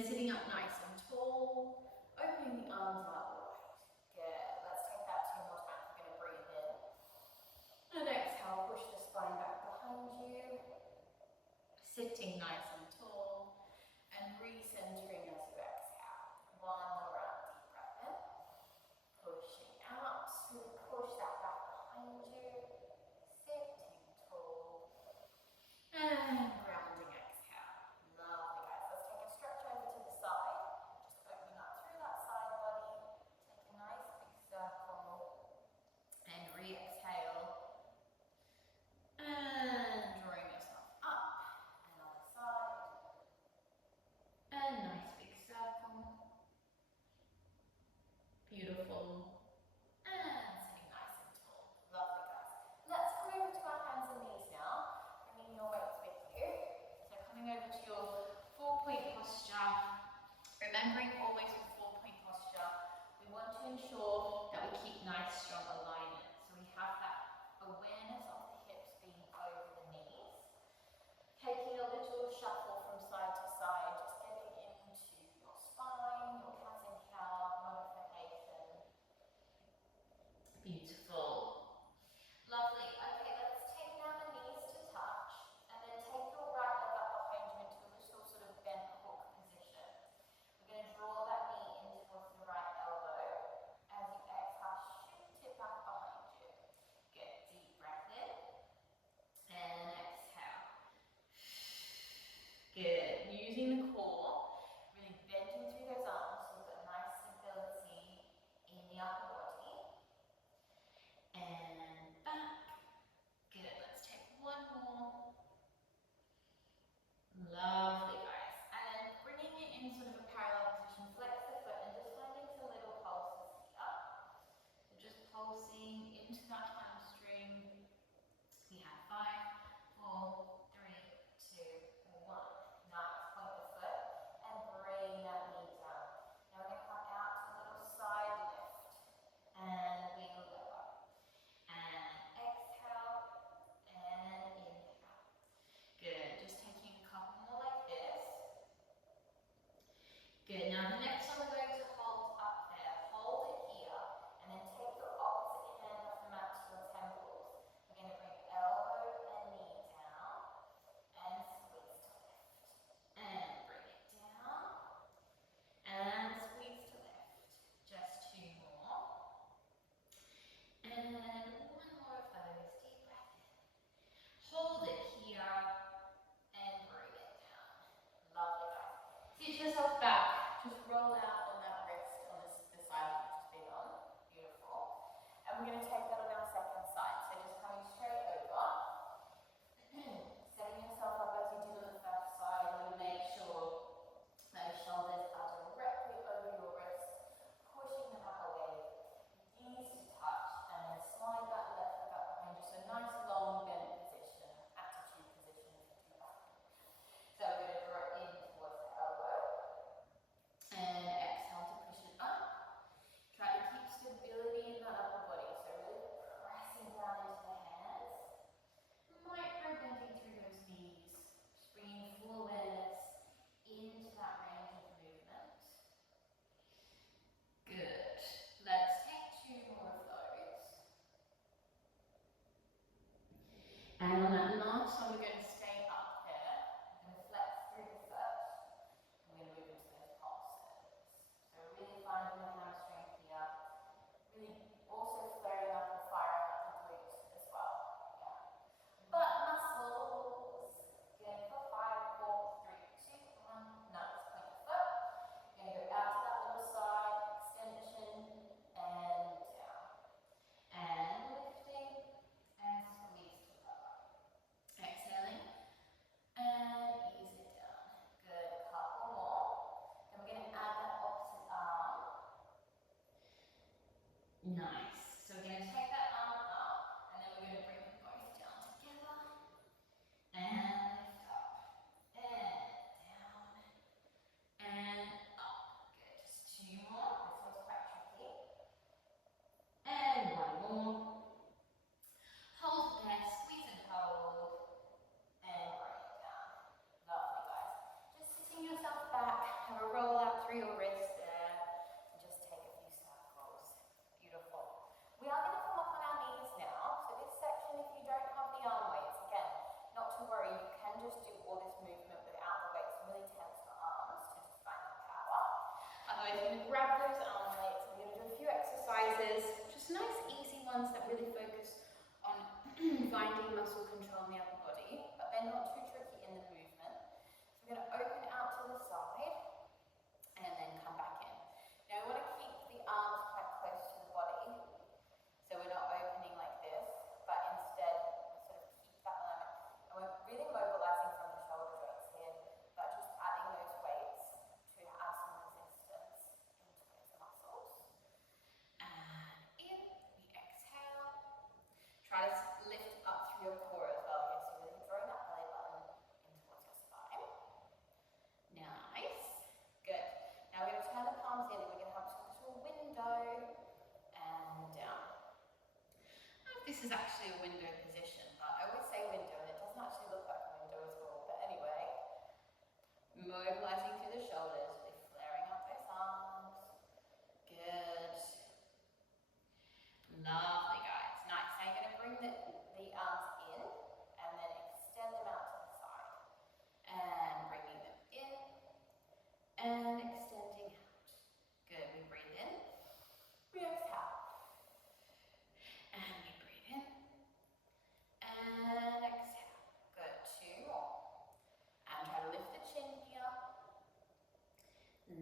then sitting up nice and tall, opening the arms out wide. Good. Let's take that 2 more times. We're going to breathe in. And exhale, push the spine back behind you. Sitting nice and tall. And recentering as you exhale. 1 more round. Deep breath in. Pushing out. So push that back behind you. Sitting tall. And grounding exhale. Lovely, guys. Let's take a stretch over to the side. Just opening up through that side body. Take a nice big circle. And re-exhale. And drawing yourself up. And other side. And nice big circle. Beautiful. And sitting nice and tall. Lovely, guys. Let's come over to our hands and knees now. Bringing your weights with you. So coming over to your 4-point posture. Remembering always with 4-point posture, we want to ensure that we keep nice strong alignment. So we have that awareness of the hips being over the knees. Taking a little shuffle from side to side, just getting into your spine, your cat and cow modification. Beautiful. Lovely. Okay, let's take now the knees to touch, and then take your right leg up behind you into a little sort of bent hook position. We're going to draw that knee in towards the right elbow. As you exhale, shift it back behind you. Good. Deep breath in, and exhale. Good. Using the core, really bending through those arms so you've got nice stability in the upper body. And back. Good. Let's take one more. Lovely, guys. And then bringing it in sort of a parallel position, flex the foot and just finding some little pulses here. So just pulsing into that hamstring. We have 5, 4, 3, 2, 1. Nice. Point the foot and bring that knee down. Now we're going to come out to a little side lift and wing lower. And exhale and inhale. Good. Just taking a couple more like this. Good. Now the next one we're going to hold up there. Hold it here and then take your opposite hand off the mat towards grab those arm weights. I'm going to do a few exercises, just nice easy ones that really focus on finding muscle control in the upper body, but they're not too tricky in the movement. So we're going to open out to the side and then come back in. Now we want to keep the arms quite close to the body, so we're not opening like this, but instead we sort of keep that alignment. And we're really mobilizing from the shoulder joints here, but just adding those weights to add some resistance into those muscles. And in, we exhale. Try to lift up through your core as well here, so really drawing that belly button in towards your spine. Nice. Good. Now we're going to turn the palms in and we're going to have a little window and down. This is actually a window position, but I always say window and it doesn't actually look like a window at all. But anyway, mobilizing through the shoulders, really flaring up those arms. Good. Lovely, guys. Nice. Now you're going to bring the arms in and then extend them out to the side. And bringing them in and extending out. Good. We breathe in. We exhale. And we breathe in. And exhale. Good. 2 more. And try to lift the chin here.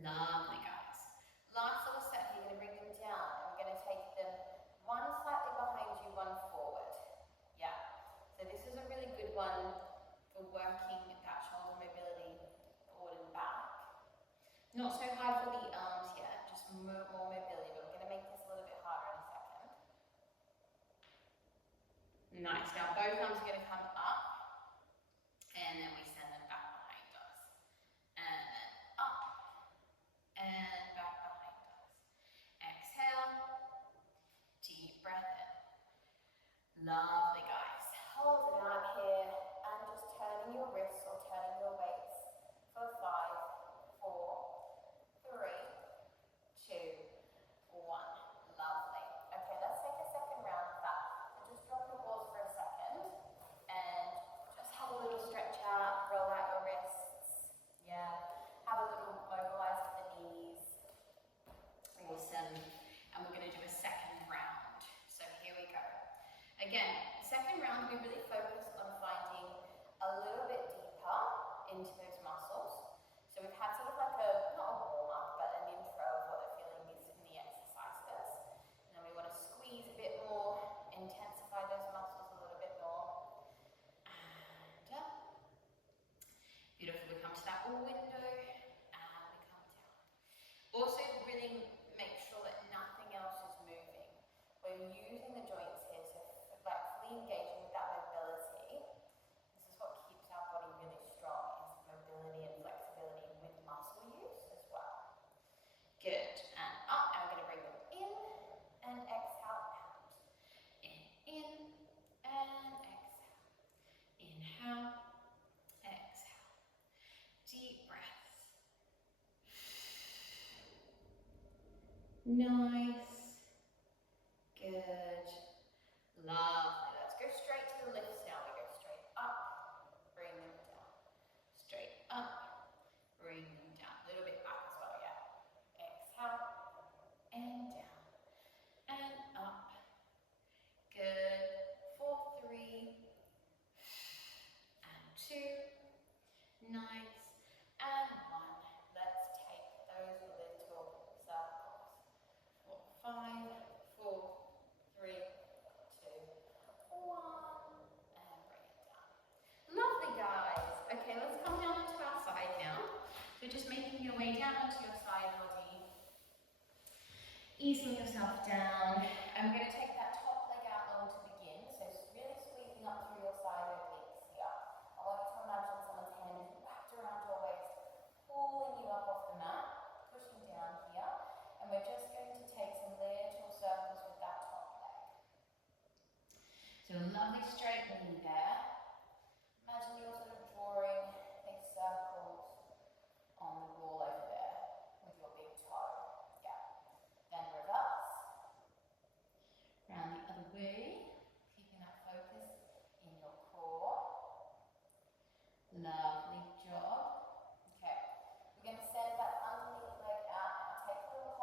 Lovely, guys. Last little set here, you're going to bring them down and we're going to take them one slightly behind you, one forward. Yeah. So this is a really good one for working that shoulder mobility forward and back. Not so hard for the arms yet, just more mobility, but we're going to make this a little bit harder in a second. Nice. Now both arms are going to come up and then we send them back behind us. And then up and back behind us. Exhale. Deep breath in. Lovely, guys. Hold it out here and just turning your wrists or turning your weights for 5, 4, 3, 2, 1. Lovely. Okay, let's take a second round of that. So just drop your balls for a second and just have a little stretch out, roll out your wrists. Yeah. Have a little mobilize with the knees. Awesome. And we're going to do a second round. So here we go. Again, second round we really focus on finding a little bit deeper into those muscles. So we've had sort of like not a warm up, but an intro of what the feeling is in the exercises. And then we want to squeeze a bit more, intensify those muscles a little bit more. And up. Beautiful. We come to that window and we come down. Also really make sure that nothing else is moving. We're using the joints here, so like fully engaging with that mobility. This is what keeps our body really strong, is mobility and flexibility with muscle use as well. Good. And up. Now we're going to bring them in and exhale out. In and exhale. Inhale, exhale. Deep breaths. Nice. Good. Lovely. Let's go straight to the lifts now. We go straight up, bring them down. Straight up, bring them down. A little bit back as well, yeah. Exhale, and down, and up. Good. 4, 3, and 2. Nice. And 1. Let's take those little circles. 4, 5, 4, 3, 2, 1, and bring it down. Lovely, guys. Okay, let's come down onto our side now. So just making your way down onto your side body, easing yourself down, and we're going to take that top leg out long to begin. So really squeezing up through your side obliques here. I want you to imagine someone's hand is wrapped around your waist, pulling you up off the mat, pushing down here, and we're just going to take some little circles with that top leg. So a lovely straight knee there. Imagine you're sort of drawing these circles on the wall over there with your big toe. Yeah. Then reverse. Round the other way, keeping that focus in your core. Lovely job. Okay. We're going to send that underneath leg out now. Take a little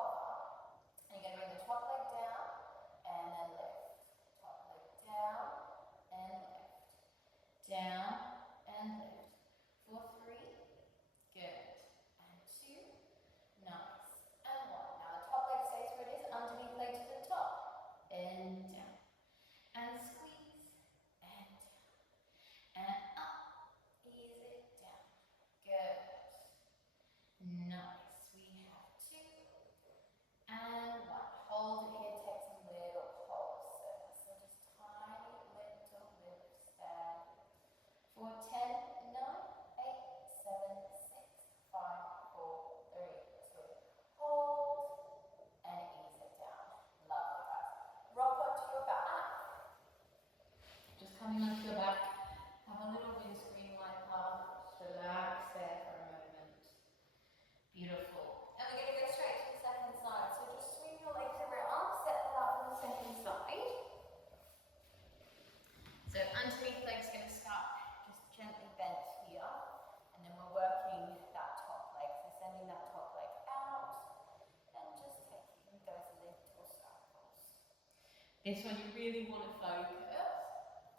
This one you really want to focus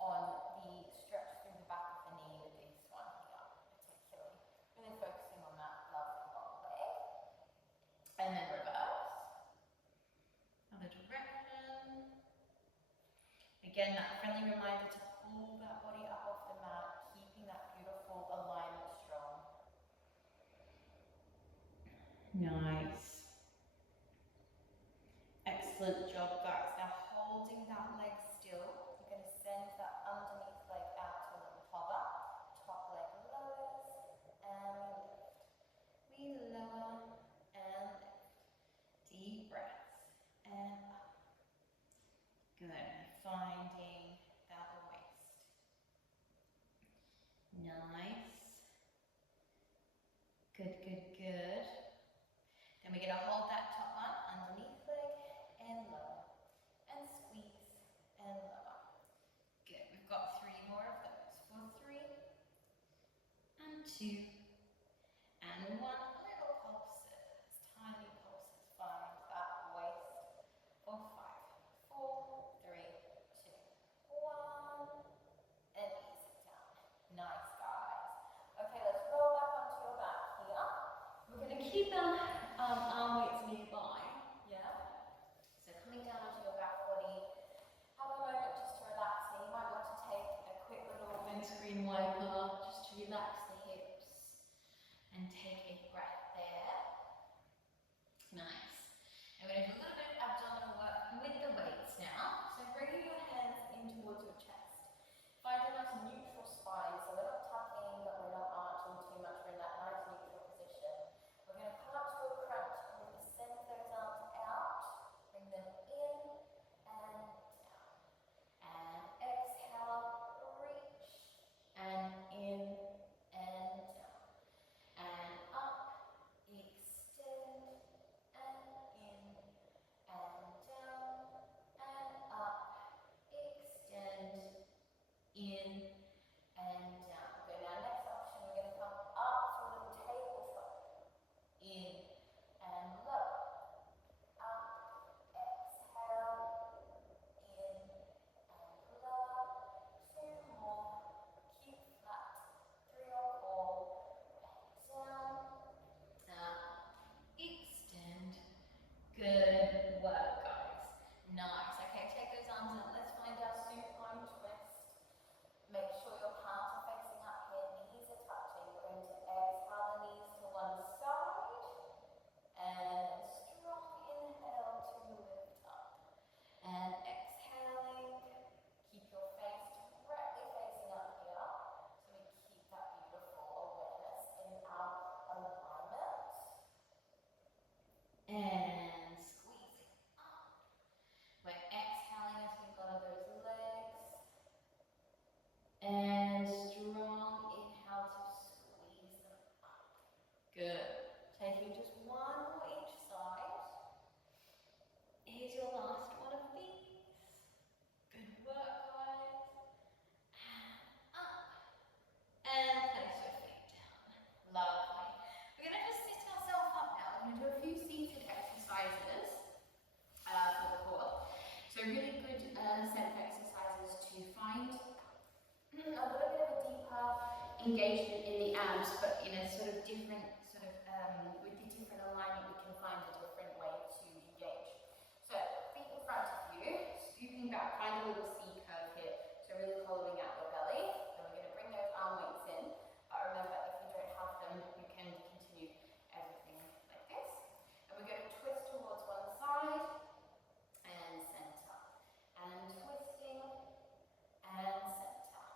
on the stretch through the back of the knee with this one here, particularly. Really focusing on that lovely long leg. And then reverse. Other direction. Again, that friendly reminder to pull that body up off the mat, keeping that beautiful alignment strong. Nice. Excellent job, guys. Now holding that leg still, you're going to send that underneath leg out to a little hover. Top leg lowers and we lift. We lower and lift. Deep breaths and up. Good. Finding that waist. Nice. Good, good, good. Then we're going to hold that top one underneath leg and lower. And squeeze and lower. Good. We've got 3 more of those. For 3 and 2 and 1. Little pulses. Tiny pulses. Find that waist. For 5, 4, 3, 2, 1. And ease it down. Nice, guys. Okay, let's roll back onto your back here. We're going to keep them arm weights nearby. Yeah? So coming down onto your back body. Have a moment just to relax here. You might want to take a quick little windscreen wiper just to relax the hips. And take a breath there. Nice. And we're going to do a little bit of abdominal work with the weights now. So bringing your hands in towards your chest. Find a nice neutral spine. So we're not tucking, but we're not arching too much. We're in that nice neutral position. We're going to come up to a crunch. We're going to send those arms out. Bring them in and down. And exhale, reach. And in and down. And up, extend, and in, and down, and up, extend, in, and down. Good, now next option, we're going to come up to a little tabletop. In, and low. Up, exhale, in, and low. 2 more. Keep flat through your core. Down, extend. Good work, guys. Nice. Okay, take those arms out. Let's find our supine twist. Make sure your palms are facing up here, knees are touching. We're going to exhale the knees to one side. And strong inhale to lift up. And exhaling, keep your face directly facing up here. So we keep that beautiful awareness in our alignment. And squeezing up. We're exhaling as we lower those legs. And strong inhale to squeeze them up. Good. Taking just 1 more each side. Here's your last one of these. Good work, guys. And up. And place your feet down. Lovely. We're going to just sit ourselves up now. We're going to do a few seated exercises for the core. So really good set of exercises to find a little bit of a deeper engagement in the abs, but in a sort of different, with the different alignment, we can find a different way to engage. So feet in front of you, scooping back, find a little C curve here. So really hollowing out your belly. Then we're going to bring those arm weights in. But remember, if you don't have them, you can continue everything like this. And we're going to twist towards one side and center. And twisting and center.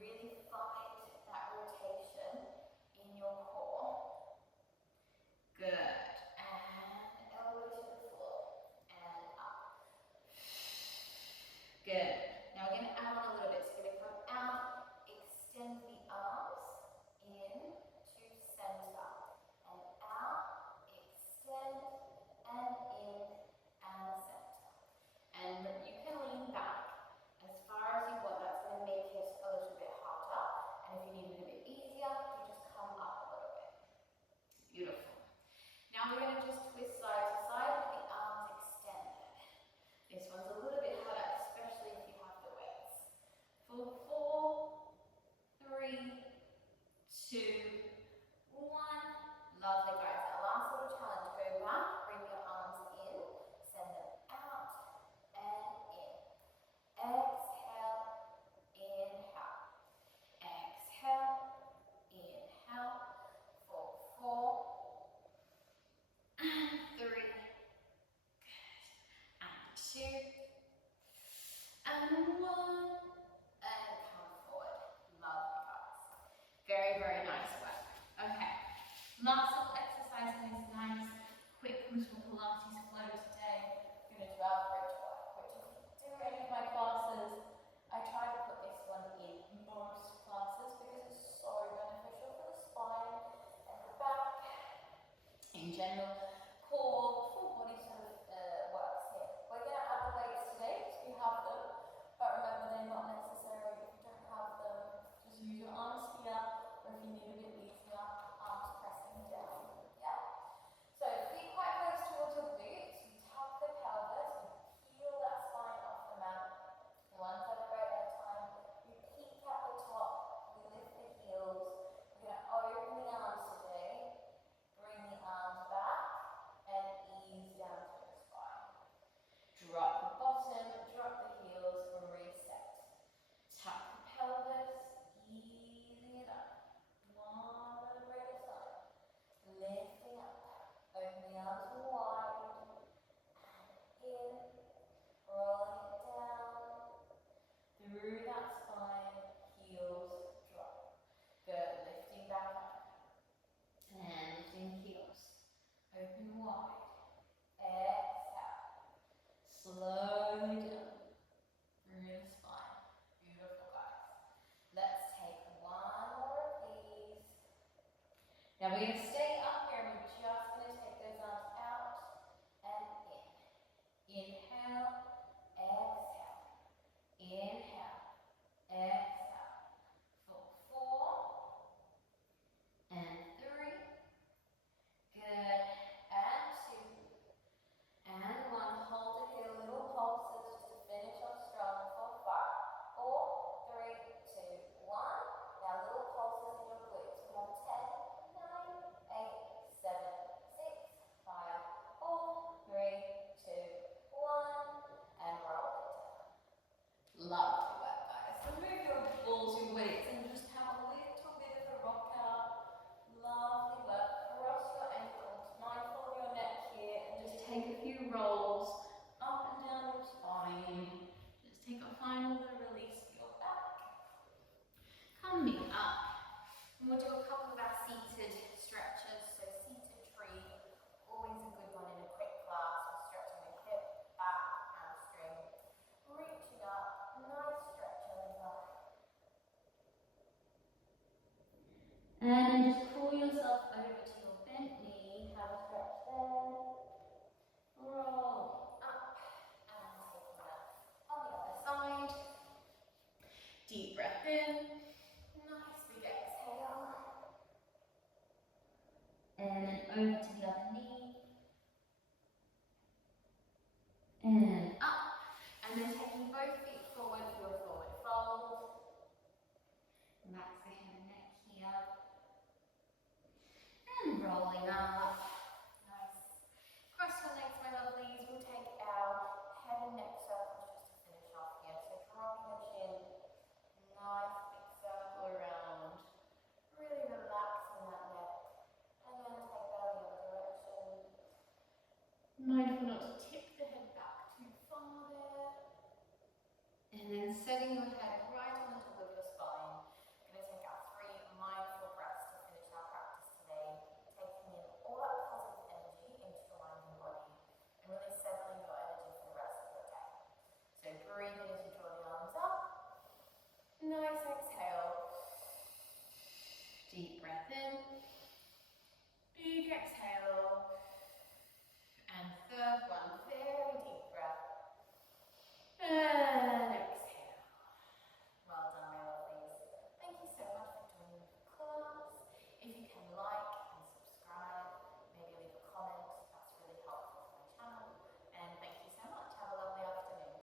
Really find that rotation in your core. and one, and come forward. Lovely, guys. Very, very nice work. Okay, last little exercise in this nice, quick little Pilates flow today. We're going to do our bridge work, which if you do any of my classes, I try to put this one in most classes because it's so beneficial for the spine and the back. In general, core, full body sort of works here. We're going to add the weights today because we have them, but remember they're not necessary if you don't have them. Just use your arms here, or if you need a bit easier, arms pressing down. Yeah. So feet quite close towards your glutes. You tuck the pelvis, you peel that spine off the mat. One vertebrae at a time. You peak at the top. We lift the heels. We're going to open the arms today. Bring the arms back and ease down to the spine. Drop the bottom, drop the heels, reset. Tuck the pelvis, easing it up. One vertebrae at a time. Lifting up. Open the arms wide. And in. Rolling it down. Through that spine. Heels drop. Good. Lifting back up. And lifting heels. Open wide. Exhale. Slowly down. Through the spine. Beautiful, guys. Let's take one more of these. Now we're going to stay up here and we're just going to take those arms out and in. Inhale. Exhale. Inhale. Exhale. For 4 and 3. Good. And 2. And 1. Hold it here. Little pulses just to finish off strong for 5, 4, 3, 2, 1. Now little pulses in your glutes. We have 10, 9, 8, 7, 6, 5, 4, 3, 2, 1. And roll it down. Lovely work, guys. So move your balls, your weights, and just have a little bit of a rock out. Lovely work. Cross your ankles. Mindful of your neck here, and just take a few rolls up and down your spine. Just take a final little release of your back. Coming up, and we'll do a couple of our seated stretches. So seated tree, always a good one in a quick class. We're stretching the hip, back, hamstring. Reaching up, nice stretch over. And then just pull yourself over to your bent knee, have a stretch there. Roll up, and taking that on the other side. Deep breath in. Nice big exhale. And then over to the other knee. And up. And then taking both feet forward for a forward fold. Relax the head and neck here. And rolling up. Nice. Cross your legs, my lovelies. We'll take our head and neck circles just to finish off here. So drop your chin. Nice big circle around. Really relaxing that neck. And then take that in the other direction. Mindful not to tip the head back too far there. And then setting your head